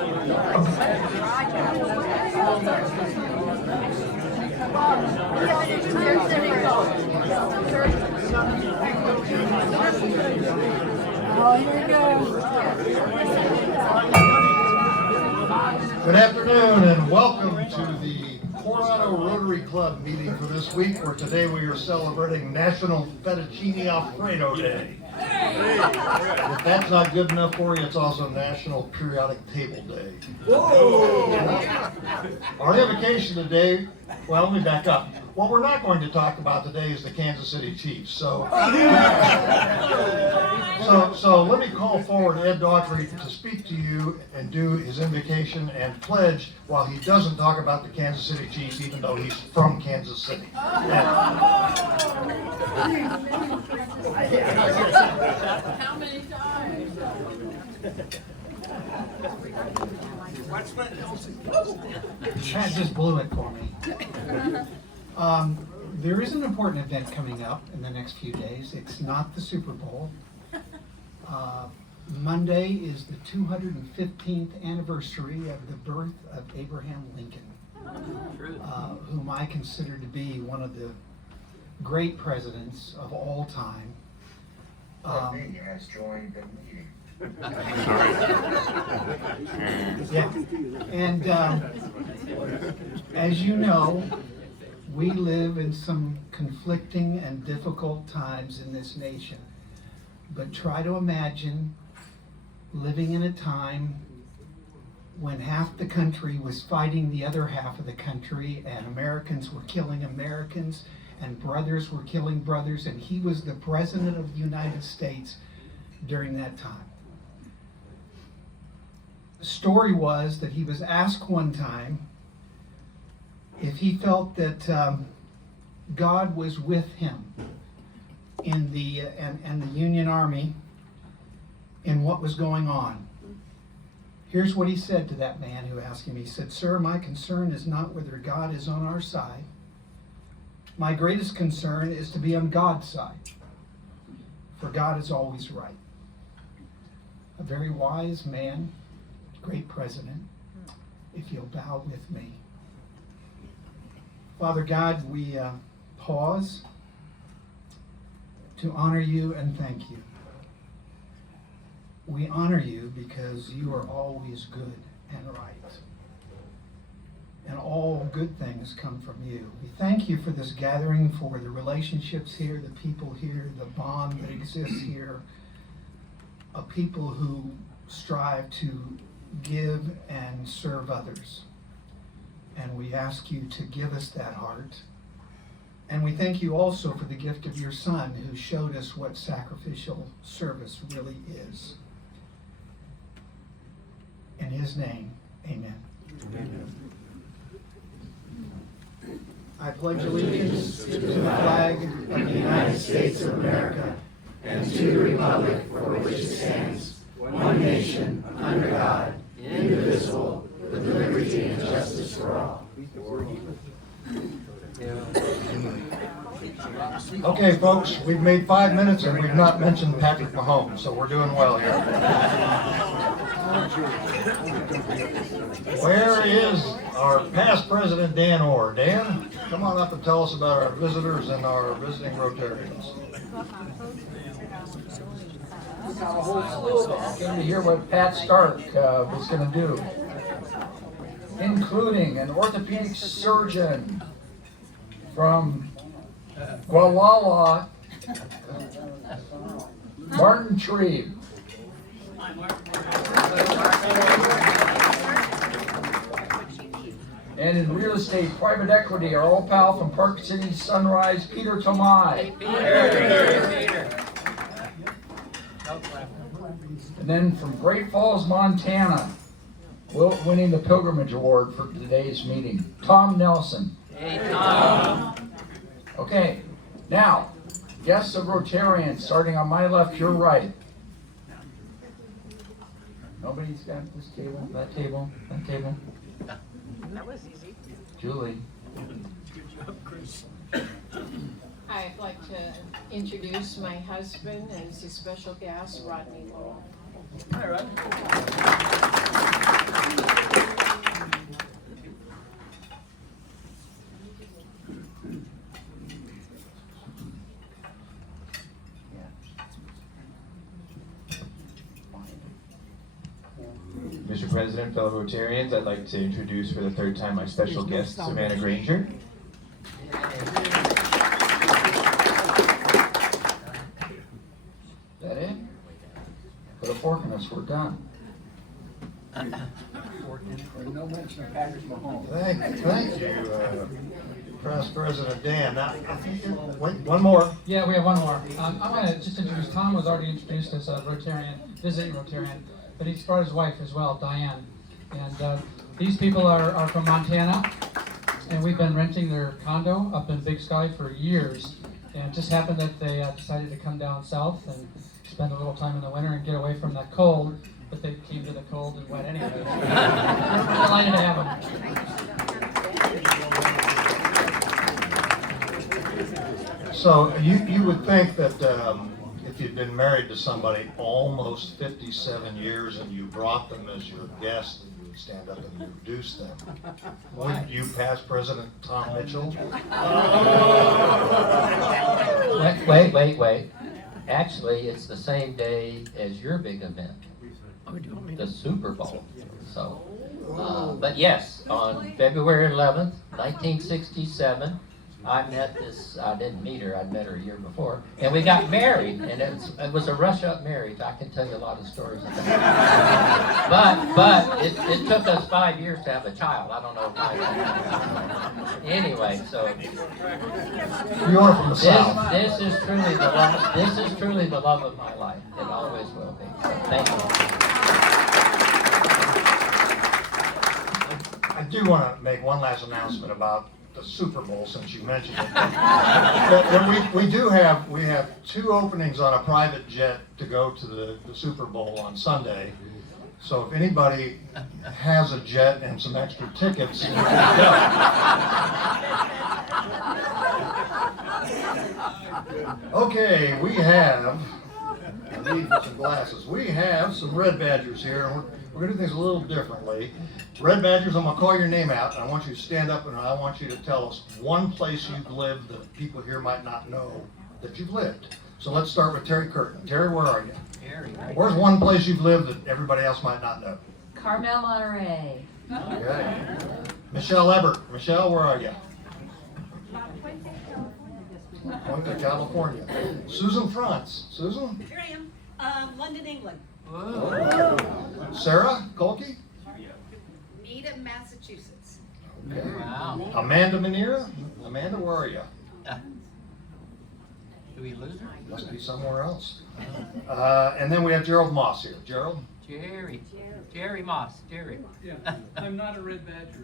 Good afternoon and welcome to the Coronado Rotary Club meeting for this week, where today we are celebrating National Fettuccine Alfredo Day. If that's not good enough for you, it's also National Periodic Table Day. Whoa. Our invocation today, well, let me back up. What we're not going to talk about today is the Kansas City Chiefs. So let me call forward Ed Daughtry to speak to you and do his invocation and pledge while he doesn't talk about the Kansas City Chiefs, even though he's from Kansas City. How many times? Chad just blew it for me. There is an important event coming up in the next few days. It's not the Super Bowl. Monday is the 215th anniversary of the birth of Abraham Lincoln, whom I consider to be one of the great presidents of all time. Has joined the meeting. Yeah, and as you know, we live in some conflicting and difficult times in this nation. But try to imagine living in a time when half the country was fighting the other half of the country, and Americans were killing Americans, and brothers were killing brothers, and he was the President of the United States during that time. The story was that he was asked one time if he felt that God was with him in the and the Union Army in what was going on. Here's what he said to that man who asked him. He said, "Sir, my concern is not whether God is on our side. My greatest concern is to be on God's side, for God is always right." A very wise man, great president, if you'll bow with me. Father God, we pause to honor you and thank you. We honor you because you are always good and right. And all good things come from you. We thank you for this gathering, for the relationships here, the people here, the bond that exists here, a people who strive to give and serve others. And we ask you to give us that heart. And we thank you also for the gift of your Son, who showed us what sacrificial service really is. In his name, amen. Amen. I pledge allegiance to the flag of the United States of America and to the republic for which it stands, one nation, under God, indivisible, with liberty and justice for all. Okay, folks, we've made 5 minutes and we've not mentioned Patrick Mahomes, so we're doing well here. Where is our past president, Dan Orr? Dan, come on up and tell us about our visitors and our visiting Rotarians. We got a whole slew of them. Came to hear what Pat Starke was going to do, including an orthopedic surgeon from Gualala, Martin Tree. And in real estate, private equity, our old pal from Park City Sunrise, Peter Tomai. And then from Great Falls, Montana, winning the Pilgrimage Award for today's meeting, Tom Nelson. Hey, Tom. Okay, now, guests of Rotarians, starting on my left, your right. Nobody's got this table, that table, that table. That was easy. Julie. I'd like to introduce my husband and his special guest, Rodney Lowell. Hi, Rod. Mr. President, fellow Rotarians, I'd like to introduce for the third time my special guest, Savannah Granger. Is that it? Put a fork in us, we're done. Thank you, Past President Dan. Now, wait, one more. Yeah, we have one more. I'm going to just introduce, Tom was already introduced as a Rotarian, visiting Rotarian, but he's brought his wife as well, Diane. And these people are from Montana, and we've been renting their condo up in Big Sky for years. And it just happened that they decided to come down south and spend a little time in the winter and get away from that cold, but they came to the cold and wet anyway. We're delighted to have them. So you would think that if you'd been married to somebody almost 57 years and you brought them as your guest, that you would stand up and introduce them. Wouldn't you, Past President Tom Mitchell? Wait. Actually, it's the same day as your big event, the Super Bowl. So, but yes, on February 11th, 1967, I met this, I didn't meet her, I'd met her a year before, and we got married, and it was a rush-up marriage. I can tell you a lot of stories about it. But it took us 5 years to have a child. I don't know if anyway, so You are from the South. this is truly the love of my life. It always will be. So, thank you. I do want to make one last announcement about the Super Bowl, since you mentioned it. we have 2 openings on a private jet to go to the Super Bowl on Sunday. So if anybody has a jet and some extra tickets, okay, we have, I need some glasses. We have some red badgers here, and we're going to do things a little differently. Red badgers, I'm going to call your name out, and I want you to stand up, and I want you to tell us one place you've lived that people here might not know that you've lived. So let's start with Terry Curtin. Terry, where are you? Terry. Where's one place you've lived that everybody else might not know? Carmel, Monterey. Okay. Michelle Ebert. Michelle, where are you? Point California. Susan Frantz. Susan? Here I am, London, England. Sarah Kolke? Needham, Massachusetts. Okay. Wow. Amanda Manera? Amanda, where are you? Do we lose her? Must be somewhere else. And then we have Gerald Moss here. Gerald? Jerry Moss. Jerry. Yeah, I'm not a red badger.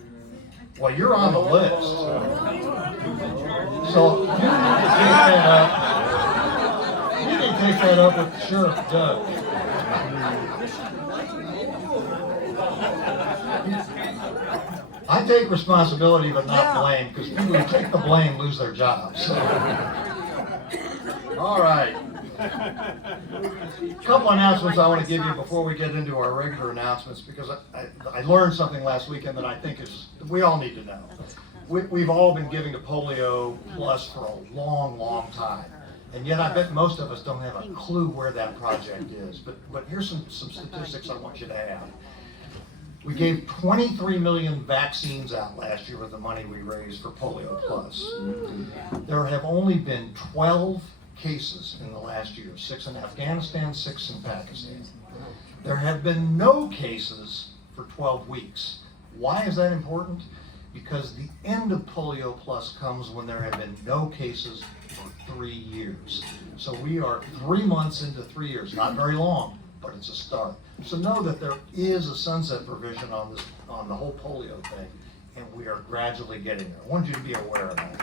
Well, you're on the list. So you can take that up with Sheriff Doug. I take responsibility but not blame, because people who take the blame lose their jobs. So. All right. A couple announcements I want to give you before we get into our regular announcements, because I learned something last weekend that I think we all need to know. We've all been giving to Polio Plus for a long, long time. And yet I bet most of us don't have a clue where that project is. But here's some statistics I want you to have. We gave 23 million vaccines out last year with the money we raised for Polio Plus. There have only been 12 cases in the last year, 6 in Afghanistan, 6 in Pakistan. There have been no cases for 12 weeks. Why is that important? Because the end of Polio Plus comes when there have been no cases for 3 years. So we are 3 months into 3 years, not very long, but it's a start. So know that there is a sunset provision on the whole polio thing, and we are gradually getting there. I want you to be aware of that.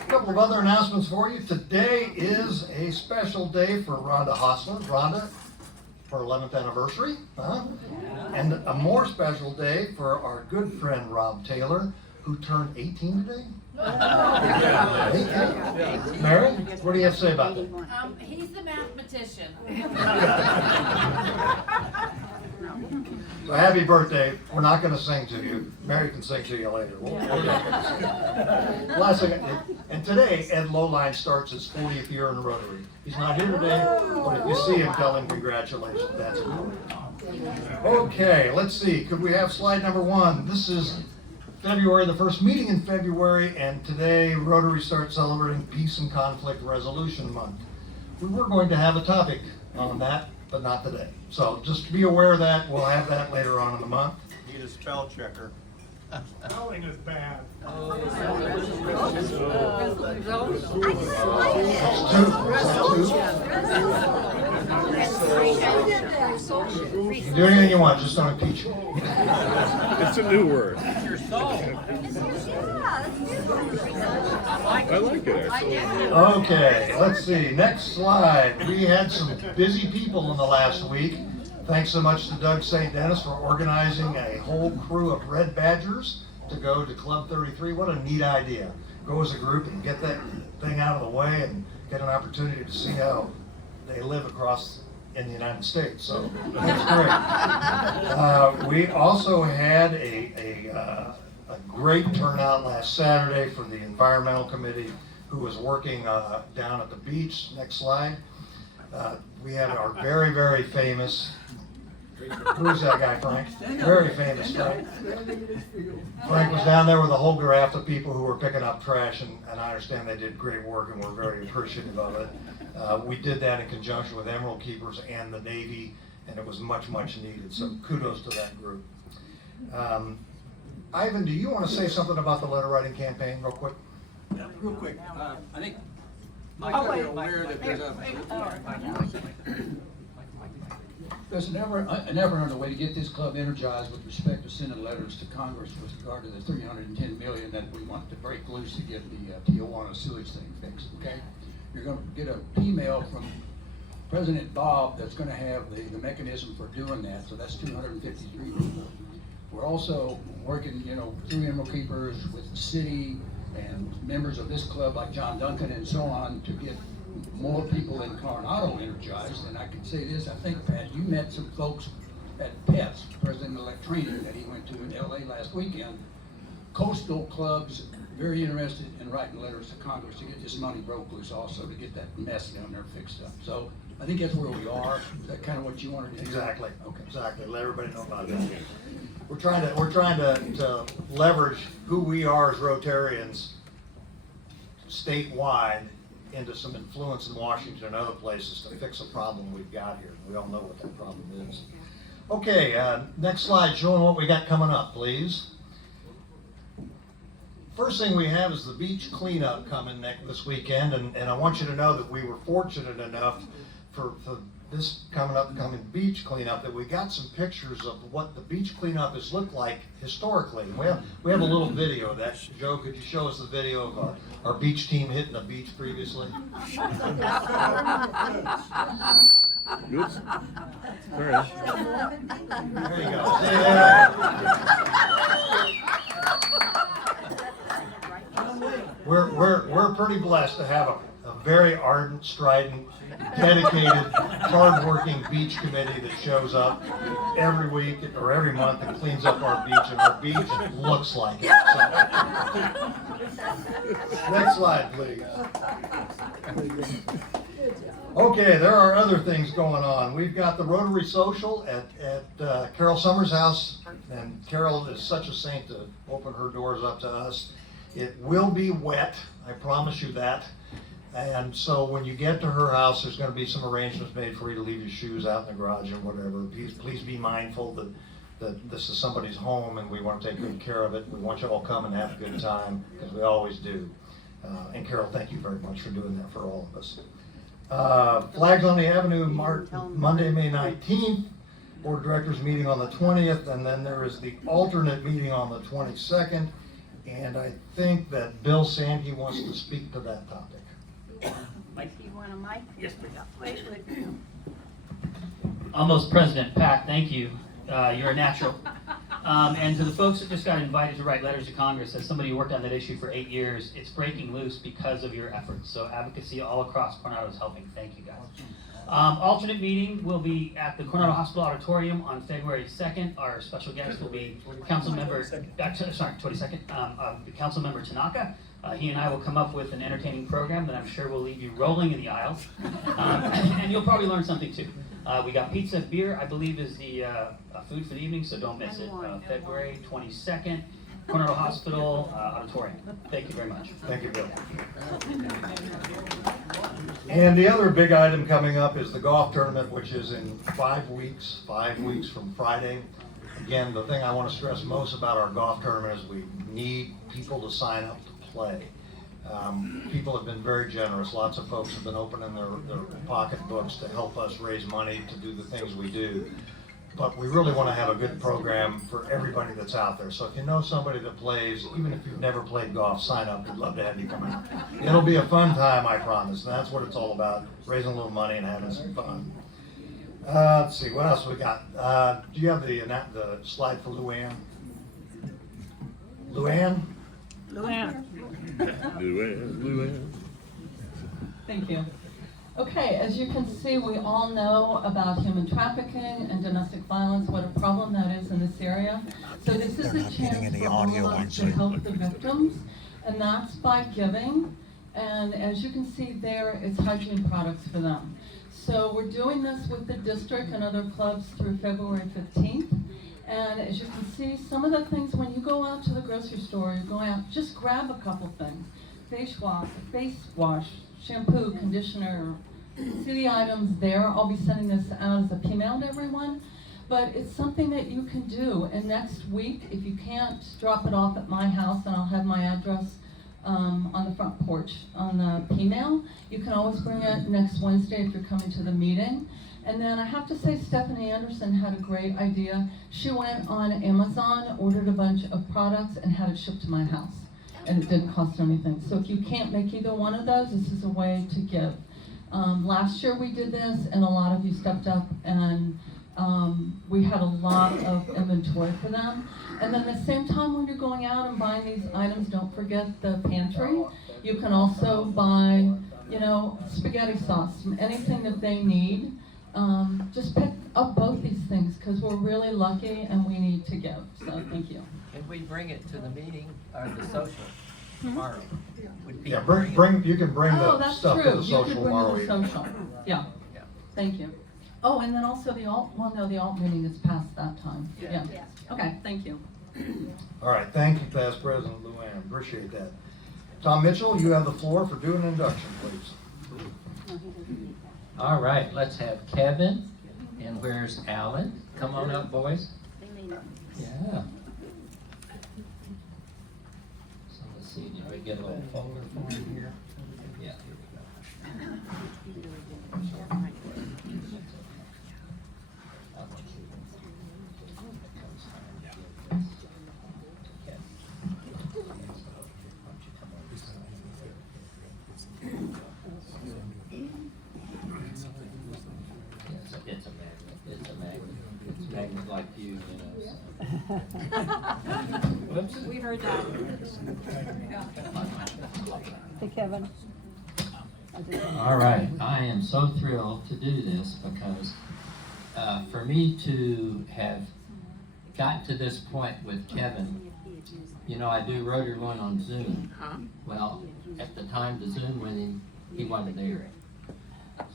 A couple of other announcements for you. Today is a special day for Rhonda Hostler. Rhonda, her 11th anniversary. And a more special day for our good friend Rob Taylor, who turned 18 today. 18? Mary, what do you have to say about that? He's the mathematician. So happy birthday. We're not going to sing to you. Mary can sing to you later. Blessing. And today, Ed Laedlein starts his 40th year in the Rotary. He's not here today, but if you see him, tell him congratulations. That's cool. Okay, let's see. Could we have slide number 1? This is February, the first meeting in February, and today Rotary starts celebrating Peace and Conflict Resolution Month. We were going to have a topic on that, but not today. So just be aware of that. We'll have that later on in the month. Need a spell checker. Spelling is bad. You can do anything you want, just don't impeach me. It's a new word. It's your soul. I like it actually. Okay, let's see. Next slide. We had some busy people in the last week. Thanks so much to Doug St. Dennis for organizing a whole crew of Red Badgers to go to Club 33. What a neat idea. Go as a group and get that thing out of the way and get an opportunity to see how they live across in the United States. So that's great. We also had a great turnout last Saturday from the Environmental Committee who was working down at the beach. Next slide. We had our very, very famous, who's that guy, Frank? Very famous Frank. Frank was down there with a whole raft of people who were picking up trash, and I understand they did great work and we're very appreciative of it. We did that in conjunction with Emerald Keepers and the Navy, and it was much, much needed, so kudos to that group. Ivan, do you want to say something about the letter writing campaign real quick? Yeah, real quick. I think Mike's aware that there's There's never another way to get this club energized with respect to sending letters to Congress with regard to the $310 million that we want to break loose to get the Tijuana sewage thing fixed, okay? You're gonna get an email from President Bob that's gonna have the mechanism for doing that, so that's 253 people. We're also working, through Emerald Keepers with the city and members of this club like John Duncan and so on to get more people in Coronado energized. And I can say this, I think, Pat, you met some folks at PETS, President-elect training that he went to in LA last weekend. Coastal clubs, very interested in writing letters to Congress to get this money broke loose also, to get that mess down there fixed up. So I think that's where we are. Is that kind of what you wanted to do? Exactly. Okay. Exactly. Let everybody know about that. We're trying to leverage who we are as Rotarians statewide into some influence in Washington and other places to fix a problem we've got here. We all know what that problem is. Okay, next slide showing what we got coming up, please. First thing we have is the beach cleanup coming this weekend, and I want you to know that we were fortunate enough for this coming beach cleanup that we got some pictures of what the beach cleanup has looked like historically. We have a little video of that. Joe, could you show us the video of our beach team hitting the beach previously? Oops. Sorry. There you go. See there? We're pretty blessed to have a very ardent, strident, dedicated, hard-working beach committee that shows up every week or every month and cleans up our beach, and our beach looks like it. So. Next slide, please. Okay, there are other things going on. We've got the Rotary Social at Carol Summers' house, and Carol is such a saint to open her doors up to us. It will be wet, I promise you that. And so when you get to her house, there's going to be some arrangements made for you to leave your shoes out in the garage or whatever. Please be mindful that this is somebody's home and we want to take good care of it. We want you all to come and have a good time, because we always do. And Carol, thank you very much for doing that for all of us. Flags on the Avenue, Monday, May 19th. Board of Directors meeting on the 20th, and then there is the alternate meeting on the 22nd. And I think that Bill Sandke wants to speak to that topic. Mike, you want a mic? Yes, please. Almost President Pat, thank you. You're a natural. And to the folks that just got invited to write letters to Congress, as somebody who worked on that issue for 8 years, it's breaking loose because of your efforts. So advocacy all across Coronado is helping. Thank you, guys. Alternate meeting will be at the Coronado Hospital Auditorium on February 2nd. Our special guest will be Councilmember, sorry, 22nd, Councilmember Tanaka. He and I will come up with an entertaining program that I'm sure will leave you rolling in the aisles. And you'll probably learn something too. We got pizza, beer, I believe is the food for the evening, so don't miss it. February 22nd, Coronado Hospital Auditorium. Thank you very much. Thank you, Bill. And the other big item coming up is the golf tournament, which is in 5 weeks from Friday. Again, the thing I want to stress most about our golf tournament is we need people to sign up to play. People have been very generous. Lots of folks have been opening their pocketbooks to help us raise money to do the things we do. But we really want to have a good program for everybody that's out there. So if you know somebody that plays, even if you've never played golf, sign up. We'd love to have you come out. It'll be a fun time, I promise. And that's what it's all about, raising a little money and having some fun. Let's see, what else we got? Do you have the slide for Luann? Luann? Luann. Thank you. Okay, as you can see, we all know about human trafficking and domestic violence, what a problem that is in this area. So this is a chance for all of us to help the victims, and that's by giving. And as you can see there, it's hygiene products for them. So we're doing this with the district and other clubs through February 15th. And as you can see, some of the things, when you go out to the grocery store, you're going out, just grab a couple things. Face wash, shampoo, conditioner. See the items there. I'll be sending this out as a P-mail to everyone. But it's something that you can do. And next week, if you can't, drop it off at my house, and I'll have my address on the front porch on the P-mail. You can always bring it next Wednesday if you're coming to the meeting. And then I have to say, Stephanie Anderson had a great idea. She went on Amazon, ordered a bunch of products, and had it shipped to my house. And it didn't cost anything. So if you can't make either one of those, this is a way to give. Last year we did this, and a lot of you stepped up, and we had a lot of inventory for them. And then at the same time, when you're going out and buying these items, don't forget the pantry. You can also buy, spaghetti sauce, anything that they need. Just pick up both these things, because we're really lucky and we need to give. So thank you. Can we bring it to the meeting or the social tomorrow? Yeah, you can bring the stuff to the social tomorrow. You could bring it to the social. Yeah. Thank you. Oh, and then also the alt meeting is past that time. Yeah. Okay, thank you. All right, thank you, Past President Luann. Appreciate that. Tom Mitchell, you have the floor for doing an induction, please. All right, let's have Kevin. And where's Alan? Come on up, boys. Yeah. So let's see, did we get a little folder for him here? Yeah, here we go. It's a magnet. It's a magnet like you, Whoops. We heard that. Hey, Kevin. All right, I am so thrilled to do this because for me to have gotten to this point with Kevin, I do Rotary on Zoom. Well, at the time the Zoom went in, he wasn't there.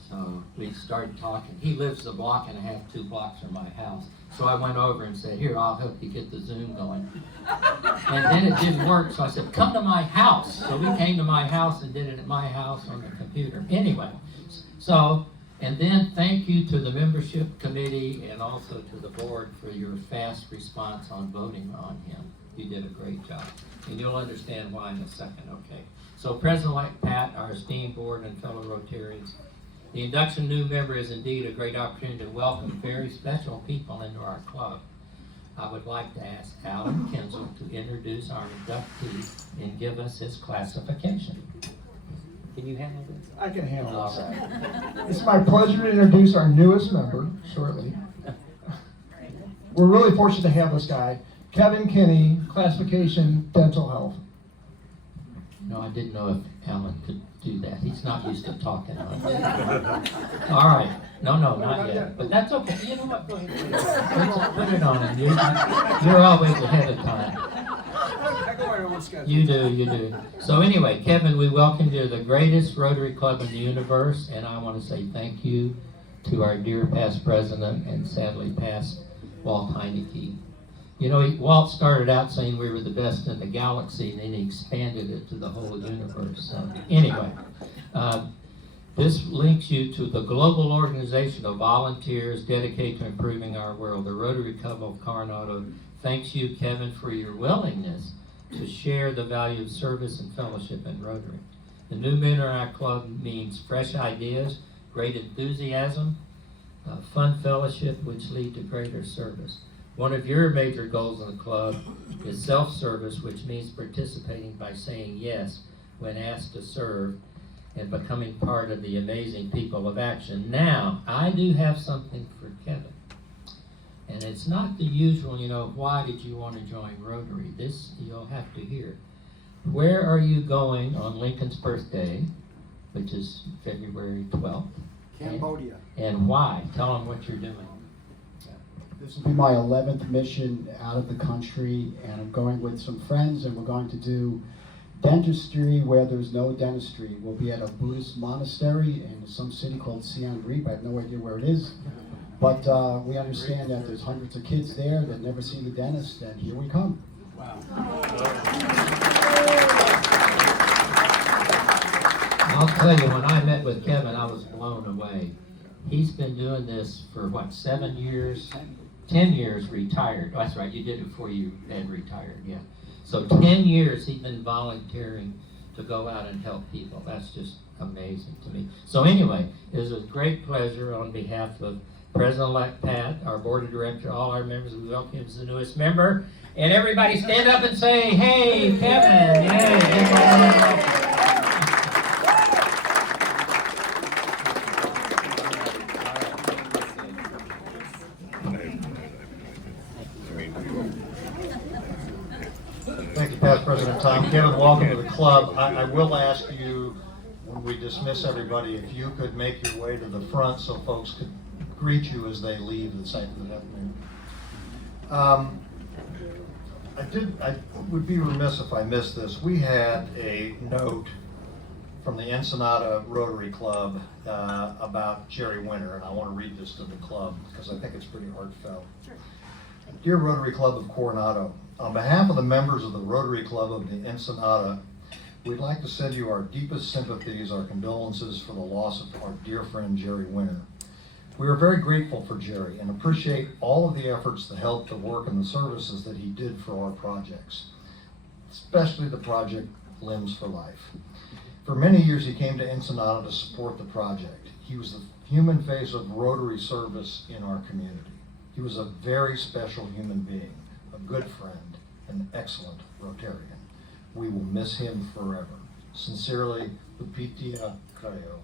So we started talking. He lives a block and a half, 2 blocks from my house. So I went over and said, here, I'll help you get the Zoom going. And then it didn't work, so I said, come to my house. So we came to my house and did it at my house on the computer. Anyway, and then thank you to the membership committee and also to the board for your fast response on voting on him. You did a great job. And you'll understand why in a second, okay? So President-elect Pat, our esteemed board and fellow Rotarians, the induction new member is indeed a great opportunity to welcome very special people into our club. I would like to ask Alan Kinzel to introduce our inductee and give us his classification. Can you handle this? I can handle this. All right. It's my pleasure to introduce our newest member shortly. We're really fortunate to have this guy, Kevin Kinney, classification dental health. No, I didn't know if Alan could do that. He's not used to talking. All right. No, not yet. But that's okay. You know what? Go ahead. Put it on him. You're always ahead of time. I go right on schedule. You do. So anyway, Kevin, we welcome you to the greatest Rotary Club in the universe, and I want to say thank you to our dear past president and sadly past Walt Heineke. You know, Walt started out saying we were the best in the galaxy, and then he expanded it to the whole universe. So anyway, this links you to the global organization of volunteers dedicated to improving our world. The Rotary Club of Coronado thanks you, Kevin, for your willingness to share the value of service and fellowship in Rotary. The new member in our club means fresh ideas, great enthusiasm, fun fellowship, which lead to greater service. One of your major goals in the club is self-service, which means participating by saying yes when asked to serve and becoming part of the amazing people of action. Now, I do have something for Kevin. And it's not the usual, why did you want to join Rotary? This you'll have to hear. Where are you going on Lincoln's birthday, which is February 12th? Cambodia. And why? Tell them what you're doing. This will be my 11th mission out of the country, and I'm going with some friends, and we're going to do dentistry where there's no dentistry. We'll be at a Buddhist monastery in some city called Siem Reap. I have no idea where it is. But we understand that there's hundreds of kids there that never seen the dentist, and here we come. Wow. I'll tell you, when I met with Kevin, I was blown away. He's been doing this for, 7 years? 10 years retired. Oh, that's right, you did it before you had retired, yeah. So 10 years he's been volunteering to go out and help people. That's just amazing to me. So anyway, it was a great pleasure on behalf of President-elect Pat, our board of directors, all our members. We welcome him as the newest member. And everybody stand up and say, hey, Kevin. Yay. Thank you, Past President Tom. Kevin, welcome to the club. I will ask you, when we dismiss everybody, if you could make your way to the front so folks could greet you as they leave the site of the afternoon. I would be remiss if I missed this. We had a note from the Ensenada Rotary Club about Jerry Winter, and I want to read this to the club because I think it's pretty heartfelt. Sure. Dear Rotary Club of Coronado, on behalf of the members of the Rotary Club of the Ensenada, we'd like to send you our deepest sympathies, our condolences for the loss of our dear friend Jerry Winter. We are very grateful for Jerry and appreciate all of the efforts, the help, the work, and the services that he did for our projects, especially the project Limbs for Life. For many years, he came to Ensenada to support the project. He was the human face of Rotary service in our community. He was a very special human being, a good friend, an excellent Rotarian. We will miss him forever. Sincerely, Lupita Creo,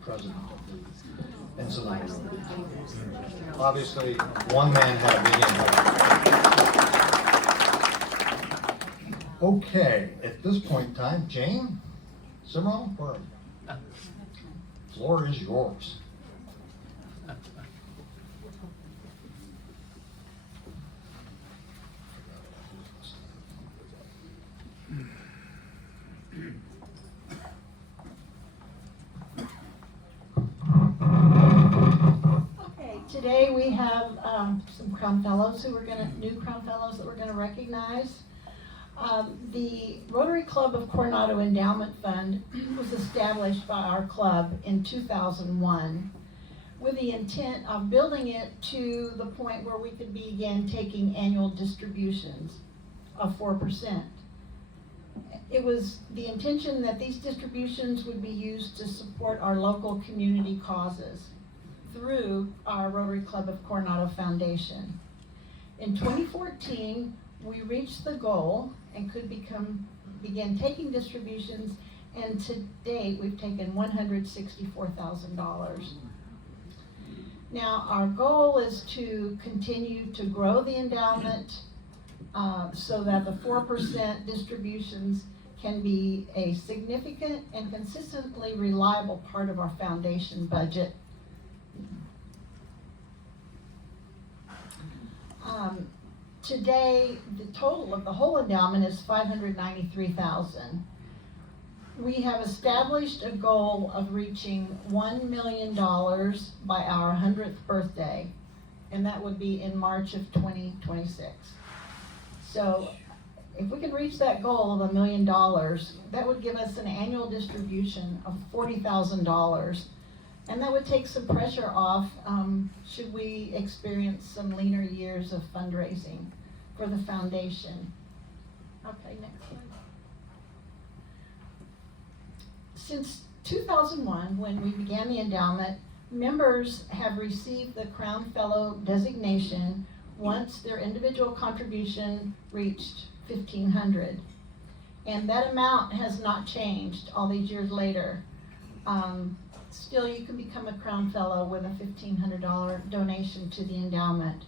president of the Ensenada Rotary. Obviously, one man had a big impact. Okay, at this point in time, Jane, Simone, where are you? Floor is yours. Today we have some Crown Fellows new Crown Fellows that we're gonna recognize. The Rotary Club of Coronado Endowment Fund was established by our club in 2001 with the intent of building it to the point where we could begin taking annual distributions of 4%. It was the intention that these distributions would be used to support our local community causes through our Rotary Club of Coronado Foundation. In 2014, we reached the goal and could begin taking distributions, and to date, we've taken $164,000. Now, our goal is to continue to grow the endowment so that the 4% distributions can be a significant and consistently reliable part of our foundation budget. Today, the total of the whole endowment is $593,000. We have established a goal of reaching $1 million by our 100th birthday, and that would be in March of 2026. So if we can reach that goal of $1 million, that would give us an annual distribution of $40,000. And that would take some pressure off should we experience some leaner years of fundraising for the foundation. Okay, next slide. Since 2001, when we began the endowment, members have received the Crown Fellow designation once their individual contribution reached $1,500. And that amount has not changed all these years later. Still, you can become a Crown Fellow with a $1,500 donation to the endowment.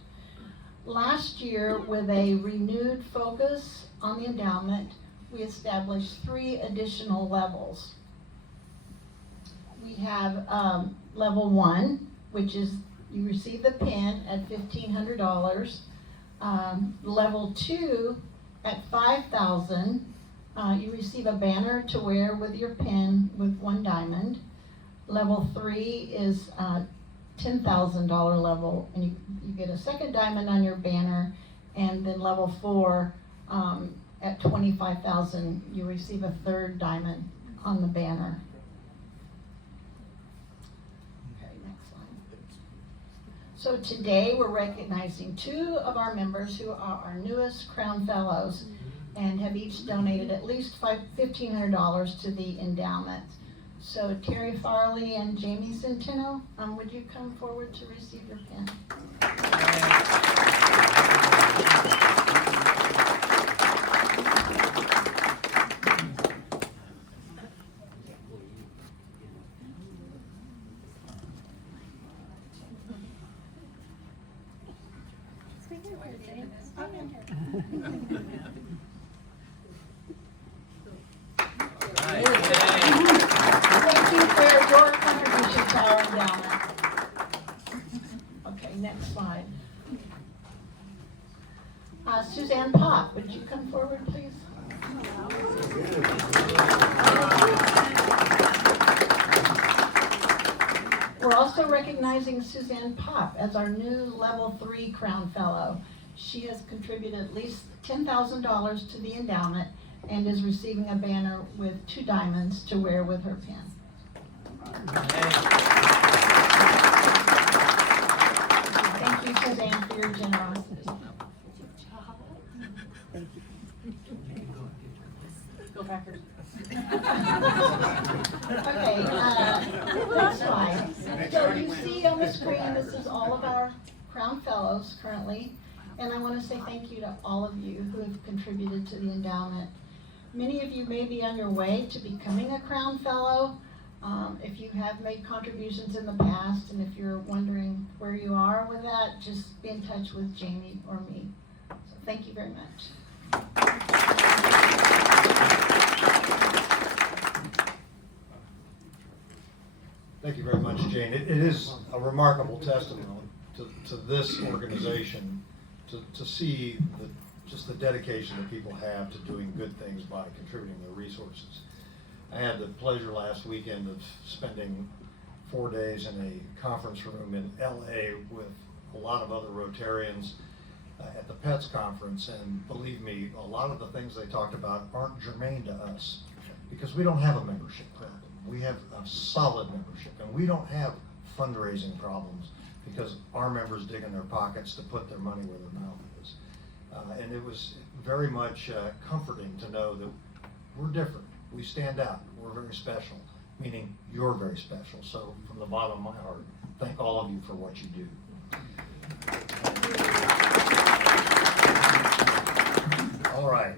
Last year, with a renewed focus on the endowment, we established 3 additional levels. We have level 1, which is you receive the pin at $1,500. Level 2 at $5,000, you receive a banner to wear with your pin with 1 diamond. Level 3 is $10,000 level, and you get a 2nd diamond on your banner. And then level 4 at $25,000, you receive a 3rd diamond on the banner. Okay, next slide. So today we're recognizing 2 of our members who are our newest Crown Fellows and have each donated at least $1,500 to the endowment. So Terry Farley and Jamie Centeno, would you come forward to receive your pin? Next slide. Suzanne Pop, would you come forward, please? We're also recognizing Suzanne Pop as our new level 3 Crown Fellow. She has contributed at least $10,000 to the endowment and is receiving a banner with 2 diamonds to wear with her pin. Thank you, Suzanne, for your generosity. Go Packers. Okay, next slide. So you see on the screen, this is all of our Crown Fellows currently. And I want to say thank you to all of you who have contributed to the endowment. Many of you may be on your way to becoming a Crown Fellow. If you have made contributions in the past, and if you're wondering where you are with that, just be in touch with Jamie or me. So thank you very much. Thank you very much, Jane. It is a remarkable testimony to this organization to see just the dedication that people have to doing good things by contributing their resources. I had the pleasure last weekend of spending 4 days in a conference room in LA with a lot of other Rotarians at the PETS conference, and believe me, a lot of the things they talked about aren't germane to us because we don't have a membership problem. We have a solid membership, and we don't have fundraising problems because our members dig in their pockets to put their money where their mouth is. And it was very much comforting to know that we're different. We stand out. We're very special, meaning you're very special. So from the bottom of my heart, thank all of you for what you do. All right.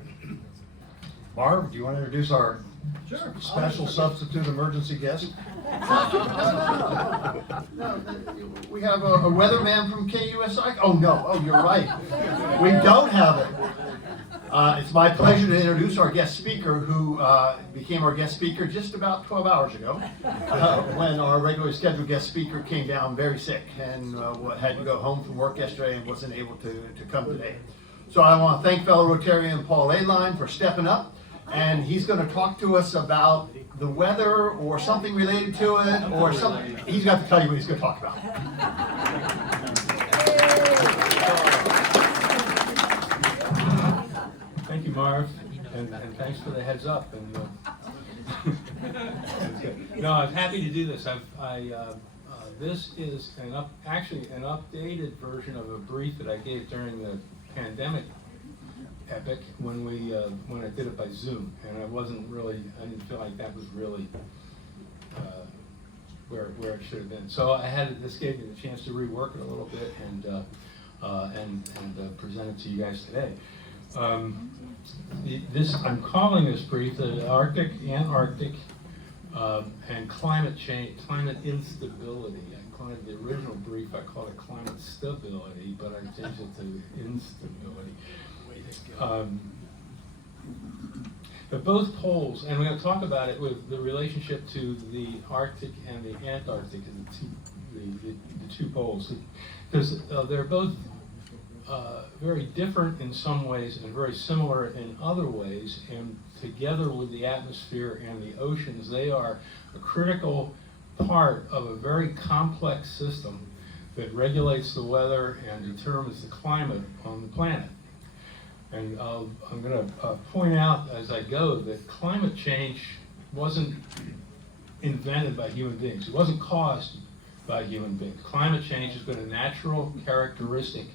Marv, do you want to introduce our special substitute emergency guest? No, we have a weatherman from KUSI. Oh, no. Oh, you're right. We don't have it. It's my pleasure to introduce our guest speaker, who became our guest speaker just about 12 hours ago, when our regularly scheduled guest speaker came down very sick and had to go home from work yesterday and wasn't able to come today. So I want to thank fellow Rotarian Paul Laedlein for stepping up, and he's going to talk to us about the weather or something related to it, or something. He's got to tell you what he's going to talk about. Thank you, Marv, and thanks for the heads up. No, I'm happy to do this. This is actually an updated version of a brief that I gave during the pandemic epic when I did it by Zoom, and I didn't feel like that was really where it should have been. So this gave me the chance to rework it a little bit and present it to you guys today. I'm calling this brief the Arctic, Antarctic, and climate change, climate instability. The original brief I called it climate stability, but I changed it to instability. But both poles, and we're going to talk about it with the relationship to the Arctic and the Antarctic, and the two poles, because they're both very different in some ways and very similar in other ways, and together with the atmosphere and the oceans, they are a critical part of a very complex system that regulates the weather and determines the climate on the planet. And I'm going to point out as I go that climate change wasn't invented by human beings. It wasn't caused by human beings. Climate change has been a natural characteristic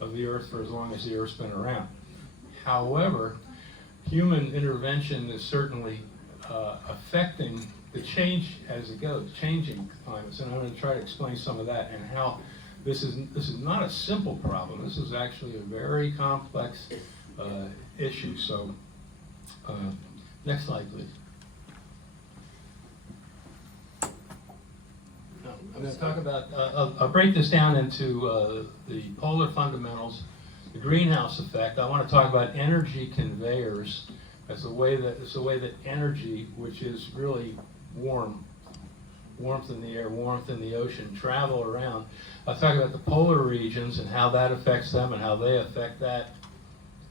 of the Earth for as long as the Earth's been around. However, human intervention is certainly affecting the change as it goes, changing climates, and I'm going to try to explain some of that and how this is not a simple problem. This is actually a very complex issue. So, next slide, please. I'm going to talk about, I'll break this down into the polar fundamentals, the greenhouse effect. I want to talk about energy conveyors as the way that energy, which is really warmth in the air, warmth in the ocean, travel around. I'll talk about the polar regions and how that affects them and how they affect that.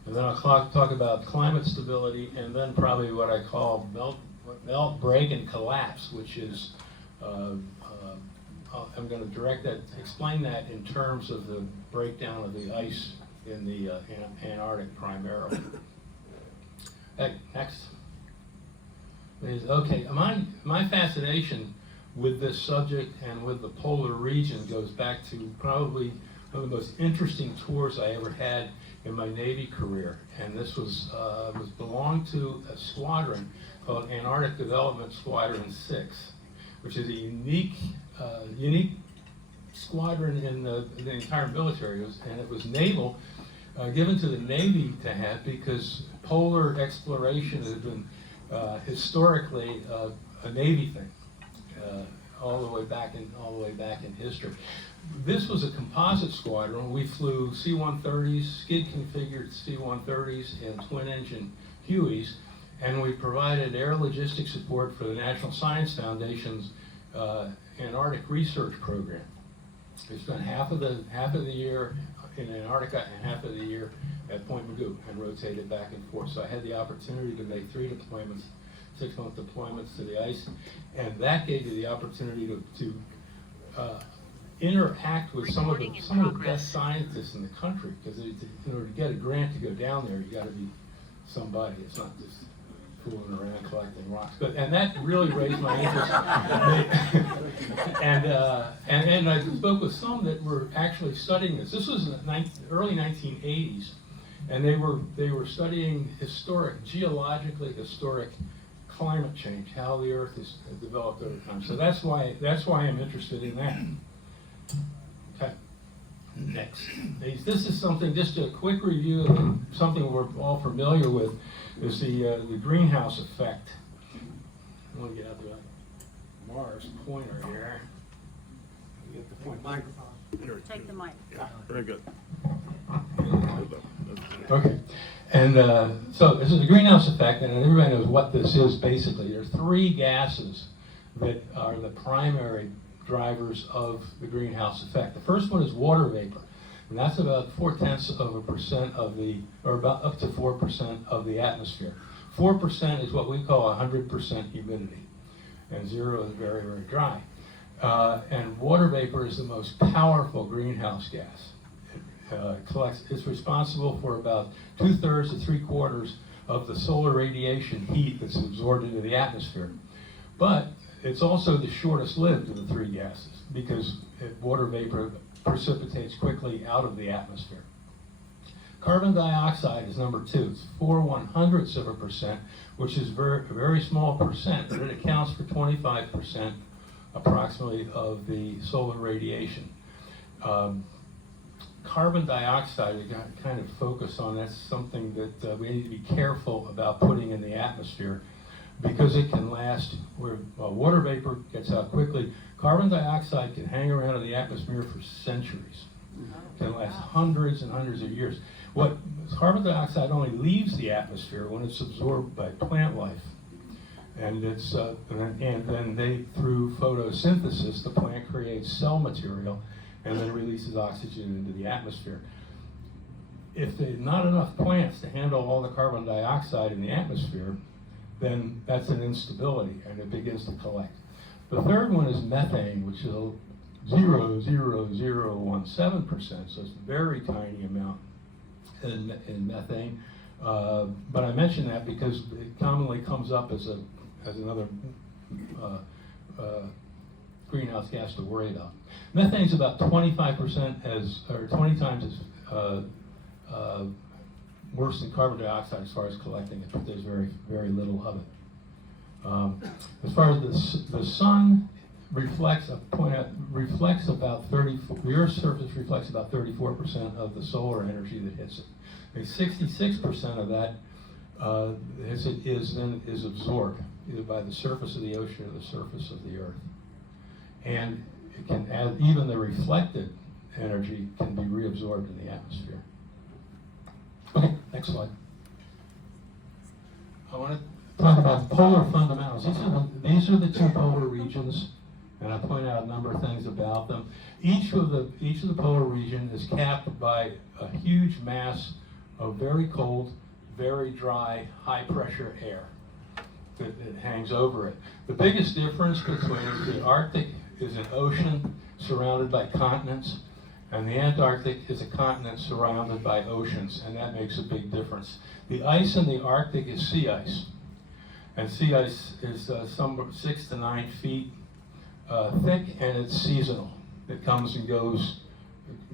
And then I'll talk about climate stability, and then probably what I call melt, break, and collapse, which is I'm going to explain that in terms of the breakdown of the ice in the Antarctic primarily. Next. Okay, my fascination with this subject and with the polar region goes back to probably one of the most interesting tours I ever had in my Navy career. And this belonged to a squadron called Antarctic Development Squadron 6, which is a unique squadron in the entire military, and it was naval, given to the Navy to have, because polar exploration has been historically a Navy thing, all the way back in history. This was a composite squadron. We flew C-130s, skid-configured C-130s, and twin-engine Hueys, and we provided air logistics support for the National Science Foundation's Antarctic research program. We spent half of the year in Antarctica and half of the year at Point Mugu and rotated back and forth. So I had the opportunity to make 3 deployments, 6-month deployments to the ice, and that gave you the opportunity to interact with some of the best scientists in the country, because in order to get a grant to go down there, you got to be somebody. It's not just fooling around collecting rocks. And that really raised my interest. and I spoke with some that were actually studying this. This was in the early 1980s, and they were studying geologically historic climate change, how the Earth has developed over time. So that's why I'm interested in that. Okay. Next. This is something, just a quick review of something we're all familiar with, is the greenhouse effect. I want to get out the Mars pointer here. Get the point. Take the mic. Very good. Okay. And so this is the greenhouse effect, and everybody knows what this is basically. There's three gases that are the primary drivers of the greenhouse effect. The first one is water vapor, and that's about 0.4% of the, or about up to 4% of the atmosphere. 4% is what we call 100% humidity, and 0 is very, very dry. And water vapor is the most powerful greenhouse gas. It's responsible for about 2/3 to 3/4 of the solar radiation heat that's absorbed into the atmosphere. But it's also the shortest lived of the three gases because water vapor precipitates quickly out of the atmosphere. Carbon dioxide is number 2. It's 4/100%, which is a very small percent, but it accounts for 25% approximately of the solar radiation. Carbon dioxide, we got to kind of focus on. That's something that we need to be careful about putting in the atmosphere because it can last, where water vapor gets out quickly. Carbon dioxide can hang around in the atmosphere for centuries. It can last hundreds and hundreds of years. Carbon dioxide only leaves the atmosphere when it's absorbed by plant life. And then they, through photosynthesis, the plant creates cell material and then releases oxygen into the atmosphere. If there's not enough plants to handle all the carbon dioxide in the atmosphere, then that's an instability and it begins to collect. The third one is methane, which is 0.00017%, so it's a very tiny amount in methane. But I mention that because it commonly comes up as another greenhouse gas to worry about. Methane's about 25% or 20 times as worse than carbon dioxide as far as collecting it, but there's very, very little of it. As far as the sun reflects, about 30. The Earth's surface reflects about 34% of the solar energy that hits it. 66% of that is absorbed either by the surface of the ocean or the surface of the Earth. And it can add, even the reflected energy can be reabsorbed in the atmosphere. Okay, next slide. I want to talk about polar fundamentals. These are the two polar regions, and I point out a number of things about them. Each of the polar region is capped by a huge mass of very cold, very dry, high pressure air that hangs over it. The biggest difference between the Arctic is an ocean surrounded by continents, and the Antarctic is a continent surrounded by oceans, and that makes a big difference. The ice in the Arctic is sea ice, and sea ice is somewhere 6 to 9 feet thick, and it's seasonal. It comes and goes,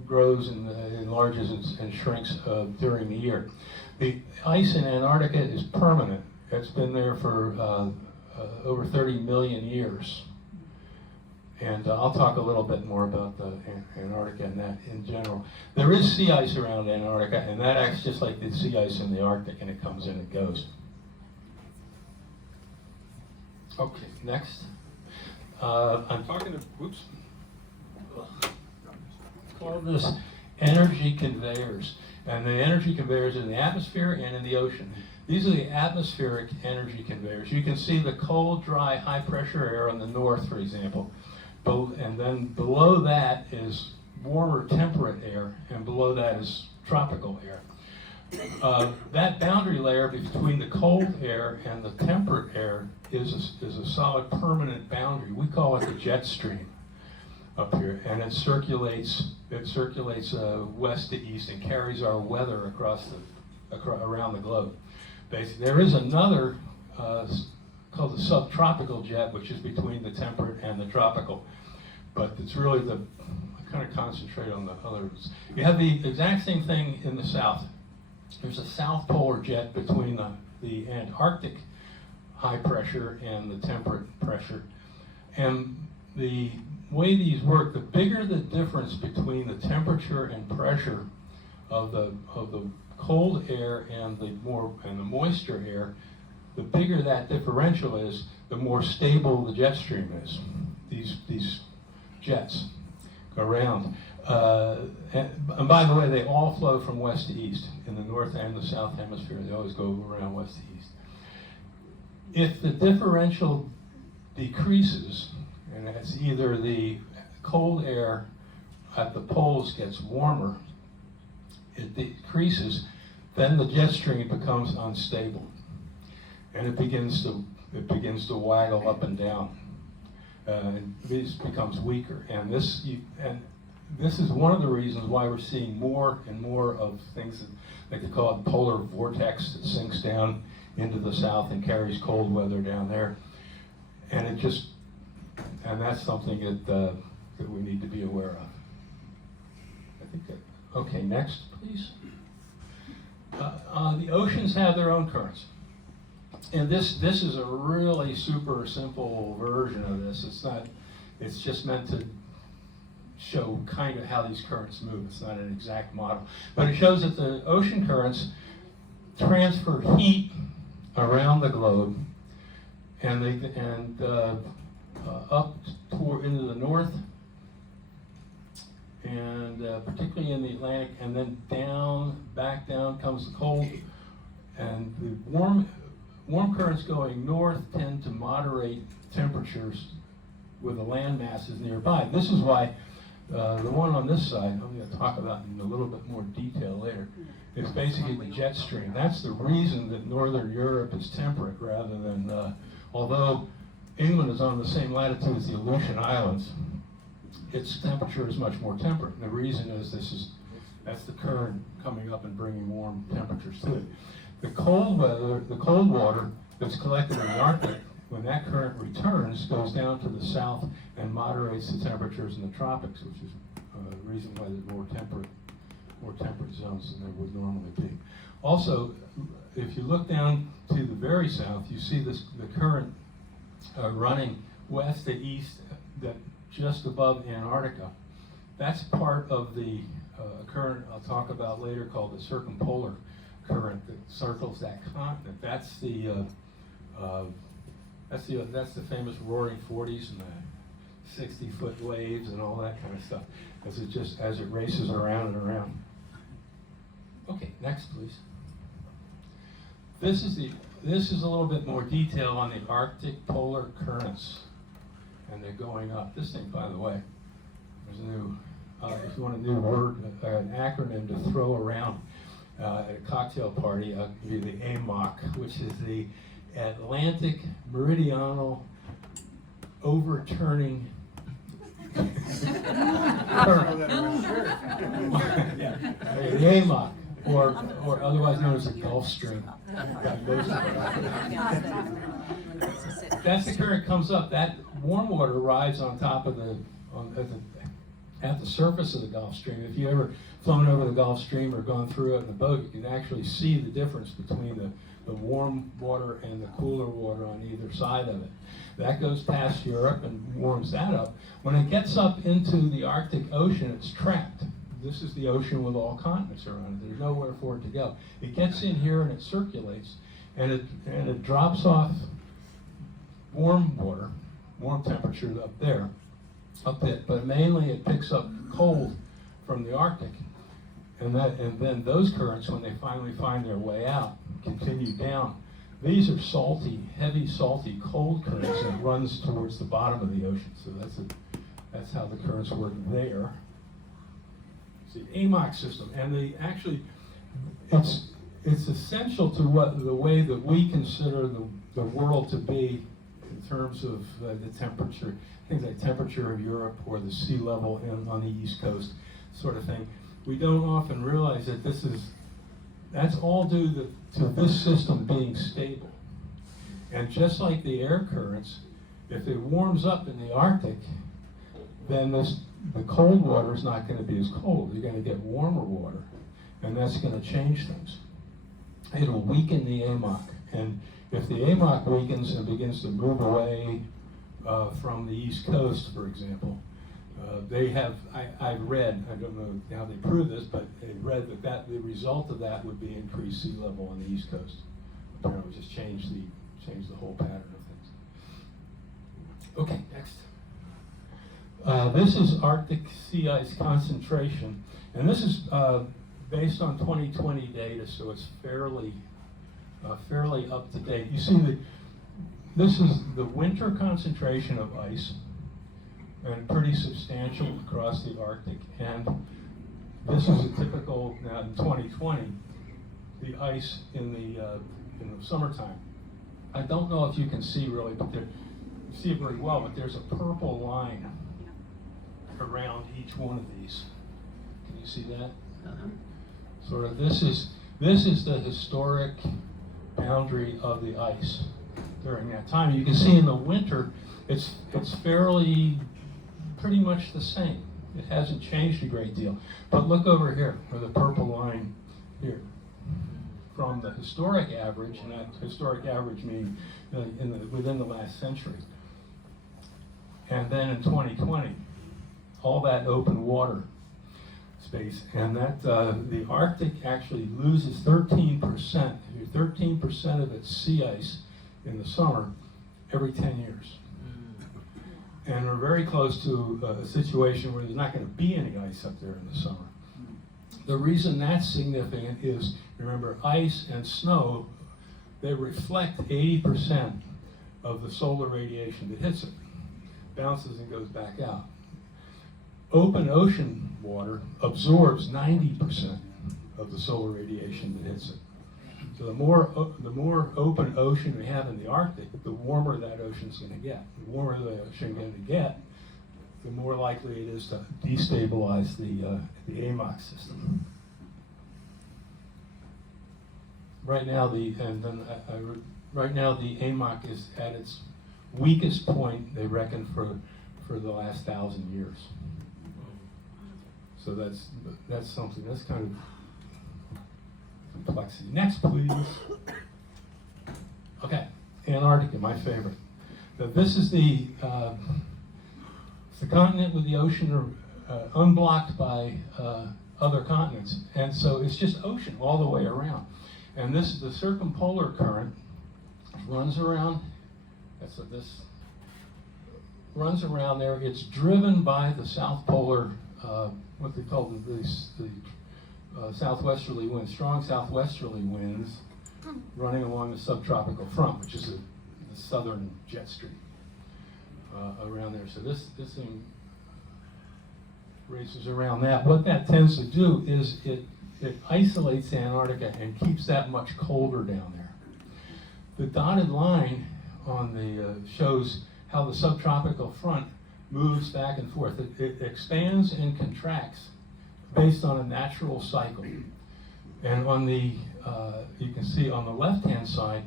grows and enlarges and shrinks during the year. The ice in Antarctica is permanent. It's been there for over 30 million years. And I'll talk a little bit more about the Antarctica and that in general. There is sea ice around Antarctica, and that acts just like the sea ice in the Arctic, and it comes and it goes. Okay, next. I'm talking to, whoops. It's called this energy conveyors. And the energy conveyors in the atmosphere and in the ocean. These are the atmospheric energy conveyors. You can see the cold, dry, high pressure air on the north, for example. And then below that is warmer temperate air, and below that is tropical air. That boundary layer between the cold air and the temperate air is a solid permanent boundary. We call it the jet stream up here, and it circulates west to east and carries our weather around the globe. Basically, there is another called the subtropical jet, which is between the temperate and the tropical. But it's really I kind of concentrate on the others. You have the exact same thing in the south. There's a south polar jet between the Antarctic high pressure and the temperate pressure. And the way these work, the bigger the difference between the temperature and pressure of the cold air and the moisture air, the bigger that differential is, the more stable the jet stream is. These jets go around. And by the way, they all flow from west to east. In the north and the south hemisphere, they always go around west to east. If the differential decreases, and it's either the cold air at the poles gets warmer, it decreases, then the jet stream becomes unstable, and it begins to waggle up and down. And this becomes weaker, and this is one of the reasons why we're seeing more and more of things that, like they call it, polar vortex that sinks down into the south and carries cold weather down there, and that's something that we need to be aware of. I think that, okay, next, please. The oceans have their own currents. And this is a really super simple version of this. It's just meant to show kind of how these currents move. It's not an exact model. But it shows that the ocean currents transfer heat around the globe, and up toward into the north, and particularly in the Atlantic, and then back down comes the cold, and the warm currents going north tend to moderate temperatures with the land masses nearby. This is why the one on this side, I'm going to talk about in a little bit more detail later, is basically the jet stream. That's the reason that northern Europe is temperate rather than, although England is on the same latitude as the Aleutian Islands, its temperature is much more temperate. And the reason is that's the current coming up and bringing warm temperatures to it. The cold water that's collected in the Arctic, when that current returns, goes down to the south and moderates the temperatures in the tropics, which is the reason why there's more temperate zones than there would normally be. Also, if you look down to the very south, you see the current running west to east, that just above Antarctica. That's part of the current I'll talk about later called the circumpolar current that circles that continent. That's the famous roaring 40s and the 60-foot waves and all that kind of stuff, as it races around and around. Okay, next please. This is a little bit more detail on the Arctic polar currents, and they're going up. This thing, by the way, there's a new, if you want a new word, an acronym to throw around at a cocktail party, I'll give you the AMOC, which is the Atlantic Meridional Overturning Current. The AMOC, or otherwise known as the Gulf Stream. That's the current comes up. That warm water rides on top of at the surface of the Gulf Stream. If you ever flown over the Gulf Stream or gone through it in a boat, you can actually see the difference between the warm water and the cooler water on either side of it. That goes past Europe and warms that up. When it gets up into the Arctic Ocean, it's trapped. This is the ocean with all continents around it. There's nowhere for it to go. It gets in here and it circulates, and it drops off warm water, warm temperature up there, but mainly it picks up cold from the Arctic, and then those currents, when they finally find their way out, continue down. These are salty, heavy, salty, cold currents that runs towards the bottom of the ocean. So that's how the currents work there. It's the AMOC system, and it's essential to the way that we consider the world to be in terms of the temperature, things like temperature of Europe or the sea level on the East Coast, sort of thing. We don't often realize that that's all due to this system being stable. And just like the air currents, if it warms up in the Arctic, then the cold water is not going to be as cold. You're going to get warmer water, and that's going to change things. It'll weaken the AMOC, and if the AMOC weakens and begins to move away from the East Coast, for example, I've read, I don't know how they prove this, but I read that the result of that would be increased sea level on the East Coast. Apparently, just change the whole pattern of things. Okay, next. This is Arctic sea ice concentration, and this is based on 2020 data, so it's fairly up to date. You see that this is the winter concentration of ice, and pretty substantial across the Arctic. And this is a typical, now in 2020, the ice in the summertime. I don't know if you can see really, but you see it very well, but there's a purple line around each one of these. Can you see that? Sort of, this is the historic boundary of the ice during that time. You can see in the winter, it's fairly, pretty much the same. It hasn't changed a great deal. But look over here, where the purple line here. From the historic average, and that historic average meaning within the last century. And then in 2020, all that open water space, and that the Arctic actually loses 13%, 13% of its sea ice in the summer every 10 years. And we're very close to a situation where there's not going to be any ice up there in the summer. The reason that's significant is, remember, ice and snow, they reflect 80% of the solar radiation that hits it, bounces and goes back out. Open ocean water absorbs 90% of the solar radiation that hits it. So the more open ocean we have in the Arctic, the warmer that ocean's going to get. The warmer the ocean's going to get, the more likely it is to destabilize the AMOC system. Right now, the AMOC is at its weakest point, they reckon, for the last 1,000 years. So that's something, that's kind of complexity. Next, please. Okay, Antarctica, my favorite. Now, this is the continent with the ocean unblocked by other continents, and so it's just ocean all the way around. And this is the circumpolar current, runs around. This runs around there. It's driven by the south polar, what they call the southwesterly winds, strong southwesterly winds, running along the subtropical front, which is the southern jet stream around there. So this thing races around that. What that tends to do is it isolates Antarctica and keeps that much colder down there. The dotted line on the shows how the subtropical front moves back and forth. It expands and contracts based on a natural cycle. And on the, you can see on the left-hand side,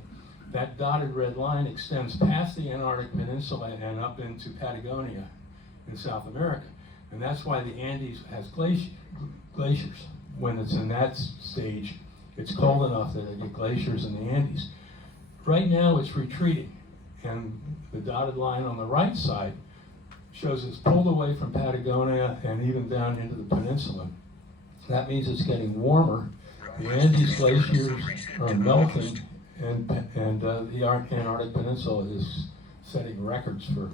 that dotted red line extends past the Antarctic Peninsula and up into Patagonia in South America. And that's why the Andes has glaciers. When it's in that stage, it's cold enough that it get glaciers in the Andes. Right now it's retreating, and the dotted line on the right side shows it's pulled away from Patagonia and even down into the peninsula. That means it's getting warmer. The Andes glaciers are melting, and the Antarctic Peninsula is setting records for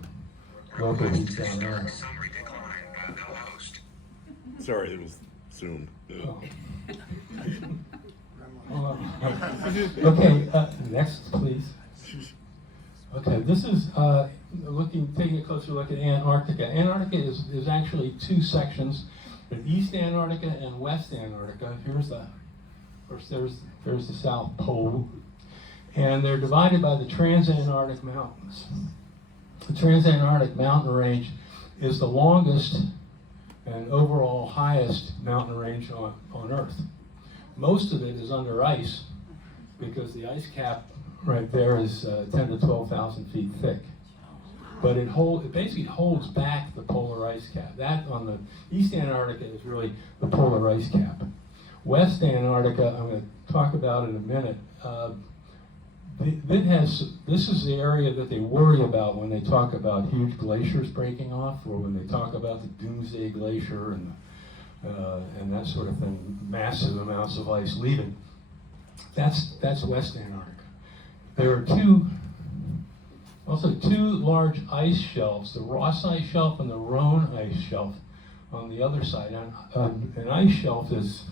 local heat down there. Sorry, it was soon. Okay, next, please. Okay, this is taking a closer look at Antarctica. Antarctica is actually two sections, East Antarctica and West Antarctica. Here's the, of course, there's the South Pole, and they're divided by the Transantarctic Mountains. The Transantarctic mountain range is the longest and overall highest mountain range on Earth. Most of it is under ice because the ice cap right there is 10 to 12,000 feet thick. But it basically holds back the polar ice cap. That on the East Antarctica is really the polar ice cap. West Antarctica, I'm going to talk about in a minute. This is the area that they worry about when they talk about huge glaciers breaking off, or when they talk about the Doomsday Glacier and that sort of thing, massive amounts of ice leaving. That's West Antarctica. There are two Also, two large ice shelves, the Ross Ice Shelf and the Rhone Ice Shelf on the other side. An ice shelf is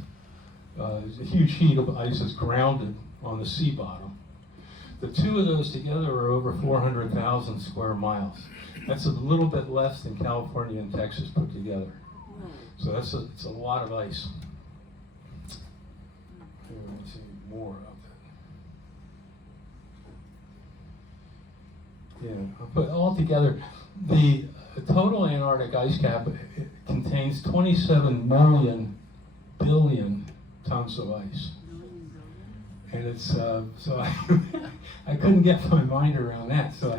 a huge sheet of ice that's grounded on the sea bottom. The two of those together are over 400,000 square miles. That's a little bit less than California and Texas put together. So it's a lot of ice. Here, let's see more of that. Yeah, but altogether, the total Antarctic ice cap contains 27 billion tons of ice. And it's, so I couldn't get my mind around that, so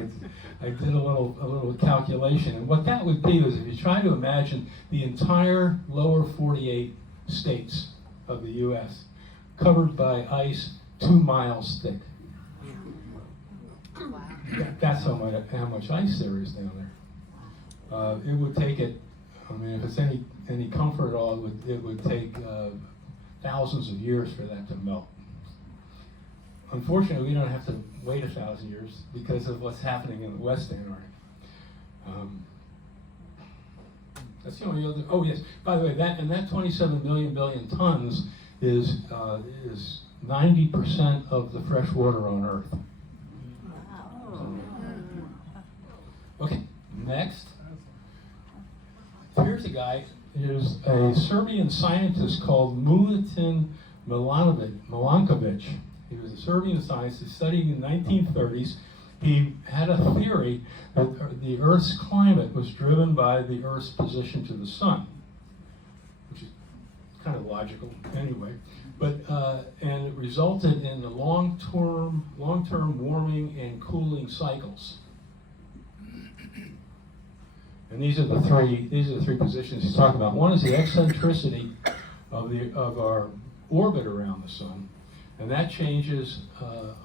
I did a little calculation. And what that would be is if you try to imagine the entire lower 48 states of the U.S. covered by ice 2 miles thick. That's how much ice there is down there. It would take it, I mean, if it's any comfort at all, it would take thousands of years for that to melt. Unfortunately, we don't have to wait 1,000 years because of what's happening in the West Antarctic. That's the only other. Oh yes. By the way, that 27 billion tons is 90% of the fresh water on Earth. Okay. Next. Here's a guy. There's a Serbian scientist called Milutin Milankovic. He was a Serbian scientist studying in the 1930s. He had a theory that the Earth's climate was driven by the Earth's position to the sun, which is kind of logical anyway. But and it resulted in the long-term warming and cooling cycles. And these are the three positions he's talking about. One is the eccentricity of our orbit around the sun. And that changes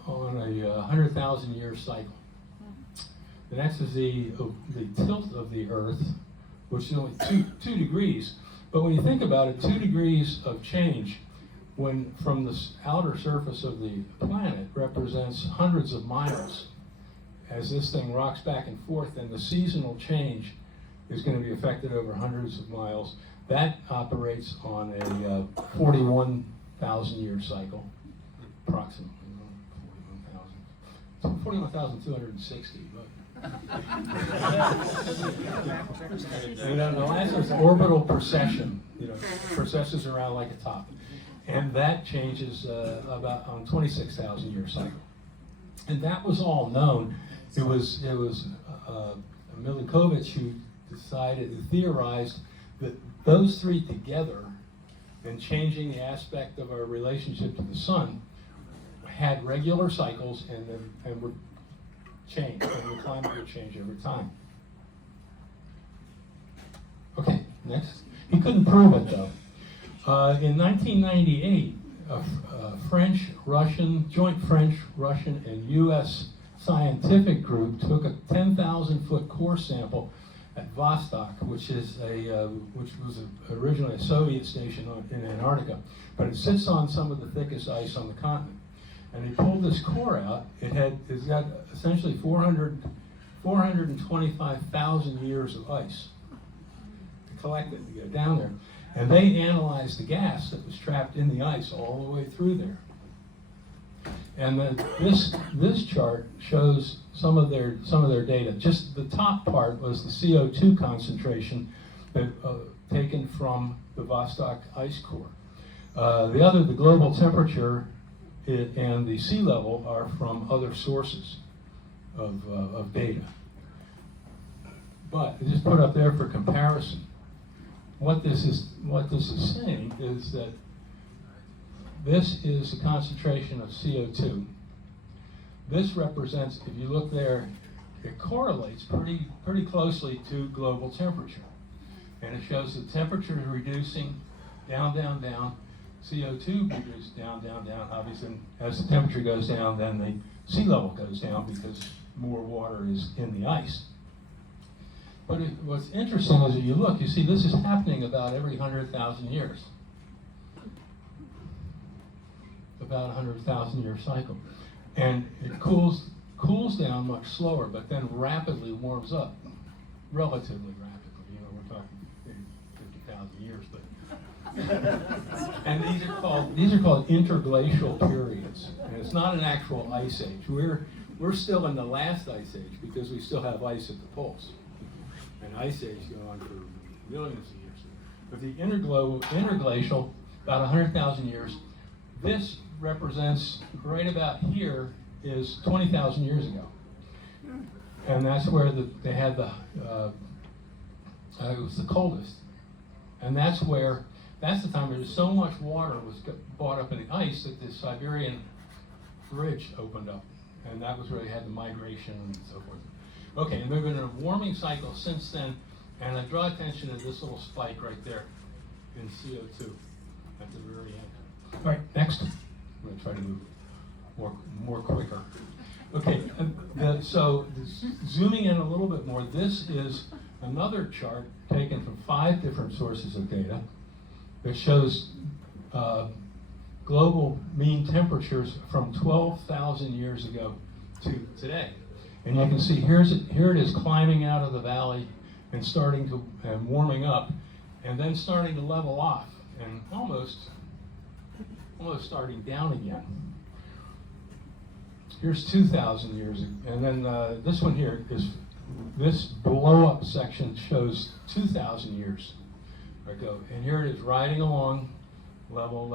on a 100,000-year cycle. The next is the tilt of the Earth, which is only 2 degrees. But when you think about it, 2 degrees of change from the outer surface of the planet represents hundreds of miles. As this thing rocks back and forth, then the seasonal change is going to be affected over hundreds of miles. That operates on a 41,000-year cycle. Approximately 41,260. And then the last is orbital precession. Precesses around like a top, and that changes about on 26,000-year cycle. And that was all known. It was Milankovic who theorized that those three together, and changing the aspect of our relationship to the sun, had regular cycles and would change, and the climate would change over time. Okay, next. He couldn't prove it though. In 1998, a joint French, Russian, and U.S. scientific group took a 10,000-foot core sample at Vostok, which was originally a Soviet station in Antarctica, but it sits on some of the thickest ice on the continent. And they pulled this core out. It's got essentially 425,000 years of ice to collect it, to get it down there. And they analyzed the gas that was trapped in the ice all the way through there. And then this chart shows some of their data. Just the top part was the CO2 concentration that taken from the Vostok ice core. The global temperature and the sea level are from other sources of data. But I just put up there for comparison. What this is saying is that this is the concentration of CO2. This represents, if you look there, it correlates pretty closely to global temperature. And it shows the temperature is reducing down, down, down. CO2 reduces down, down, down. Obviously, as the temperature goes down, then the sea level goes down because more water is in the ice. But what's interesting is if you look, you see this is happening about every 100,000 years. About a 100,000 year cycle. And it cools cools down much slower, but then rapidly warms up, relatively rapidly. You know, we're talking 50,000 years, but. And these are called interglacial periods, and it's not an actual ice age. We're still in the last ice age because we still have ice at the poles, and ice age go on for millions of years. But the interglacial, about 100,000 years. This represents right about here is 20,000 years ago, and that's where they had the it was the coldest, and that's the time where so much water was brought up in the ice that the Siberian ridge opened up, and that was where they had the migration and so forth. Okay, and we've been in a warming cycle since then, and I draw attention to this little spike right there in CO2 at the very end. All right, next. I'm going to try to move more quicker. Okay, so zooming in a little bit more, this is another chart taken from 5 different sources of data that shows global mean temperatures from 12,000 years ago to today. And you can see here it is climbing out of the valley and starting to warming up, and then starting to level off and almost starting down again. Here's 2,000 years ago, and then this one here is, this blow up section shows 2,000 years ago, and here it is riding along, level,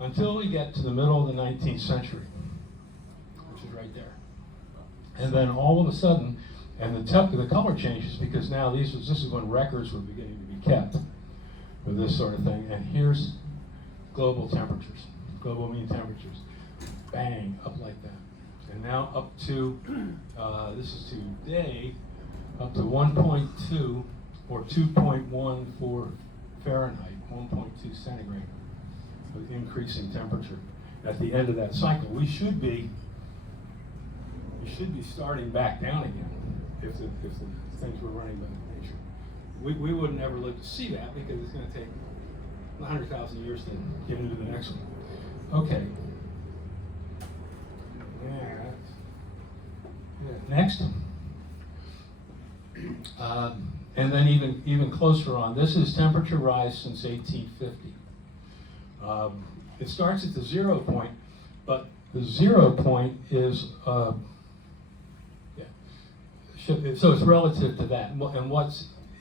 until we get to the middle of the 19th century, which is right there. And then all of a sudden, and the color changes because now this is when records were beginning to be kept with this sort of thing, and here's global temperatures, global mean temperatures, bang, up like that. And now up to, this is today, up to 1.2 or 2.1 for Fahrenheit, 1.2 centigrade, with increasing temperature. At the end of that cycle, we should be starting back down again if the things were running by nature. We wouldn't ever live to see that because it's going to take 100,000 years to get into the next one. Okay. Yeah. Next. And then even closer on, this is temperature rise since 1850. It starts at the 0 point, but the 0 point is so it's relative to that, and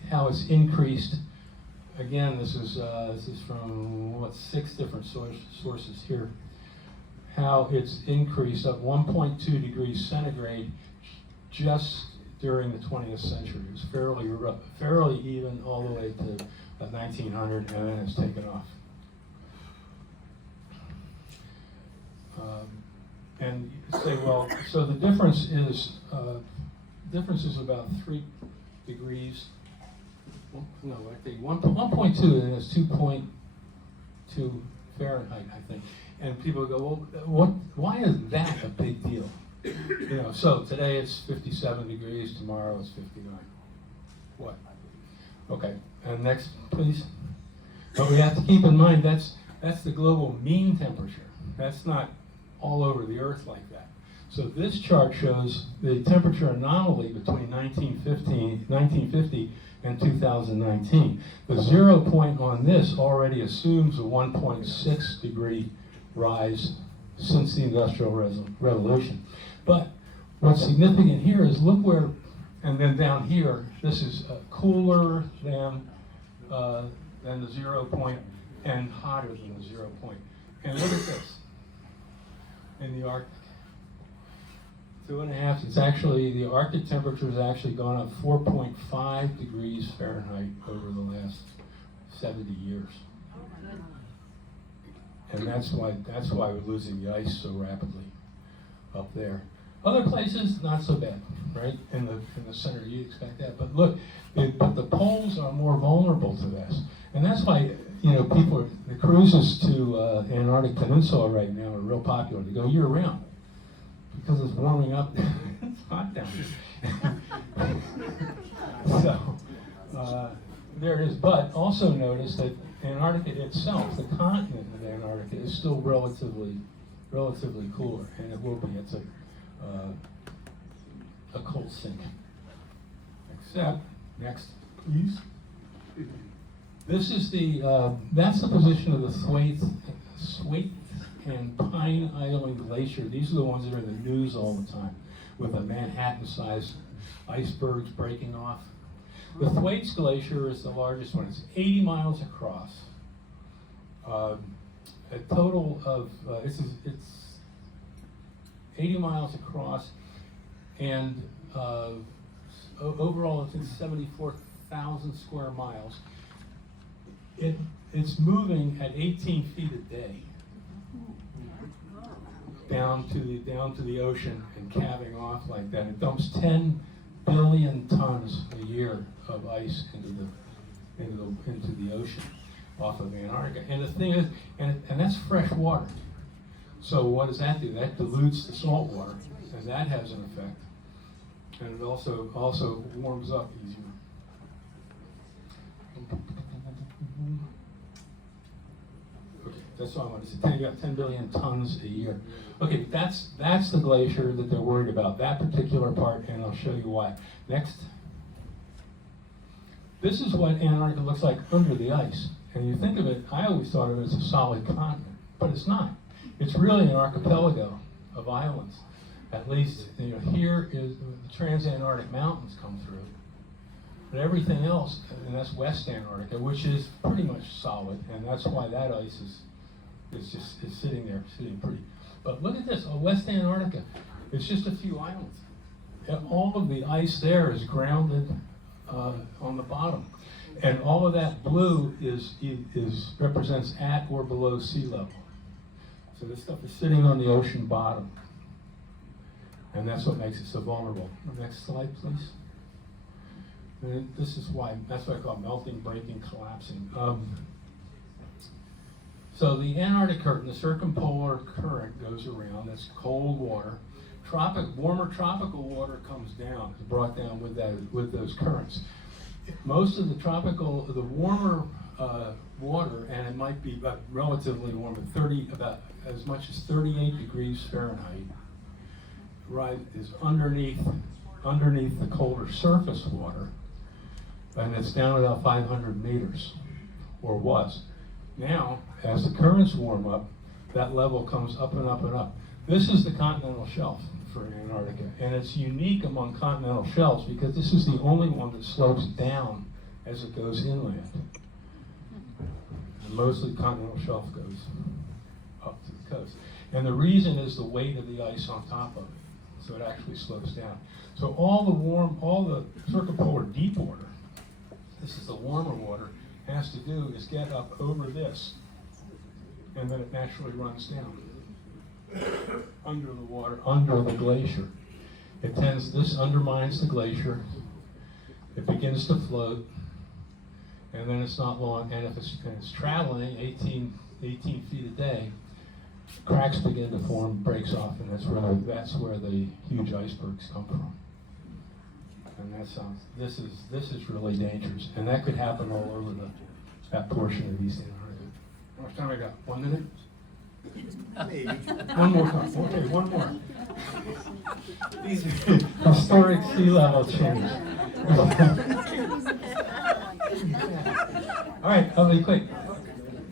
how it's increased. Again, this is from 6 different sources here. How it's increased up 1.2 degrees centigrade just during the 20th century. It was fairly even all the way to 1900, and then it's taken off. And you say, well, so the difference is about 3 degrees. No, I think 1.2, and it's 2.2 Fahrenheit, I think. And people go, well, why is that a big deal? You know, so today it's 57 degrees, tomorrow it's 59. What? Okay, and next, please. But we have to keep in mind that's the global mean temperature. That's not all over the Earth like that. So this chart shows the temperature anomaly between 1950 and 2019. The 0 point on this already assumes a 1.6 degree rise since the Industrial Revolution. But what's significant here is look where, and then down here, this is cooler than the 0 point and hotter than the 0 point. And look at this in the Arctic. 2.5, it's actually, the Arctic temperature has actually gone up 4.5 degrees Fahrenheit over the last 70 years. And that's why we're losing the ice so rapidly up there. Other places, not so bad, right? In the center, you'd expect that. But look, but the poles are more vulnerable to this. And that's why, you know, the cruises to Antarctic Peninsula right now are real popular. They go year round because it's warming up. It's hot down here. So there it is. But also notice that Antarctica itself, the continent of Antarctica, is still relatively cooler, and it will be. It's a a cold sink. Except, next, please. This is that's the position of the Thwaites and Pine Island Glacier. These are the ones that are in the news all the time, with the Manhattan-sized icebergs breaking off. The Thwaites Glacier is the largest one. It's 80 miles across. A total of, it's 80 miles across, and overall I think 74,000 square miles. It's moving at 18 feet a day down to the ocean and calving off like that. It dumps 10 billion tons a year of ice into the ocean off of Antarctica. And the thing is, and that's fresh water. So what does that do? That dilutes the salt water, and that has an effect. And it also warms up easier. Okay, that's all I wanted to say. You got 10 billion tons a year. Okay, that's the glacier that they're worried about, that particular part, and I'll show you why. Next. This is what Antarctica looks like under the ice. And you think of it, I always thought of it as a solid continent, but it's not. It's really an archipelago of islands. At least, here is the Transantarctic Mountains come through. But everything else, and that's West Antarctica, which is pretty much solid, and that's why that ice is sitting there, sitting pretty. But look at this, West Antarctica, it's just a few islands. And all of the ice there is grounded on the bottom. And all of that blue represents at or below sea level. So this stuff is sitting on the ocean bottom. And that's what makes it so vulnerable. Next slide, please. And this is why, that's what I call melting, breaking, collapsing. So the Antarctic current, the circumpolar current goes around, that's cold water. Warmer tropical water comes down, is brought down with those currents. Most of the warmer water, and it might be relatively warm, but about as much as 38 degrees Fahrenheit, right, is underneath the colder surface water, and it's down about 500 meters, or was. Now, as the currents warm up, that level comes up and up and up. This is the continental shelf for Antarctica, and it's unique among continental shelves because this is the only one that slopes down as it goes inland. And most of the continental shelf goes up to the coast. And the reason is the weight of the ice on top of it, so it actually slopes down. So all the circumpolar deep water, this is the warmer water, has to do is get up over this, and then it naturally runs down under the water, under the glacier. This undermines the glacier, it begins to float, and then it's not long, and if it's traveling 18 feet a day, cracks begin to form, breaks off, and that's where the huge icebergs come from. And this is really dangerous, and that could happen all over that portion of East Antarctica. How much time I got? 1 minute? Maybe. One more time. Okay, one more. These historic sea level change. All right, I'll be quick.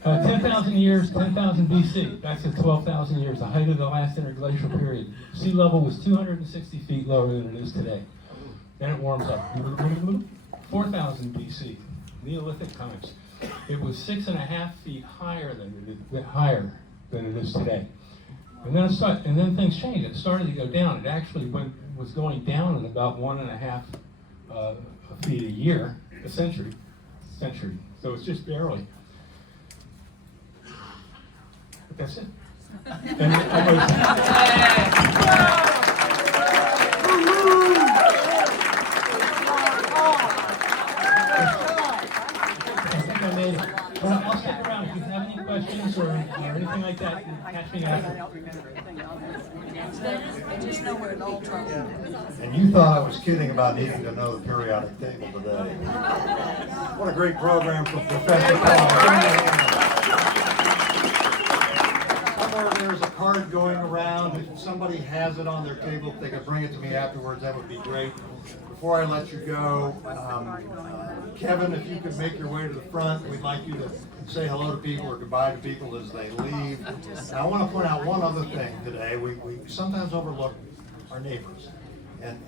10,000 years, 10,000 BC, back to 12,000 years, the height of the last interglacial period. Sea level was 260 feet lower than it is today. Then it warms up. 4,000 BC, Neolithic times. It was 6.5 feet higher than it is today. And then things changed. It started to go down. It actually was going down at about 1.5 feet a year, a century. So it's just barely. But that's it. And well, I'll stick around. If you have any questions or anything like that, catch me after. And you thought I was kidding about needing to know the periodic table today. What a great program for Professor Paul. Somewhere there's a card going around. If somebody has it on their table, if they could bring it to me afterwards, that would be great. Before I let you go, Kevin, if you could make your way to the front, we'd like you to say hello to people or goodbye to people as they leave. Now, I want to point out one other thing today. We sometimes overlook our neighbors. And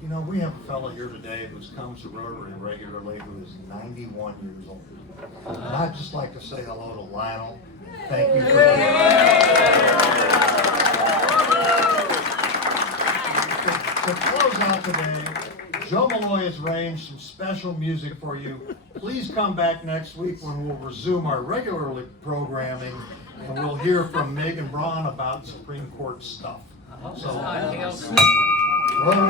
you know, we have a fellow here today who comes to Rotary regularly who is 91 years old. And I'd just like to say hello to Lionel. Thank you for being To close out today, Joe Malloy has arranged some special music for you. Please come back next week when we'll resume our regular programming and we'll hear from Megan Braun about Supreme Court stuff. So, Rotary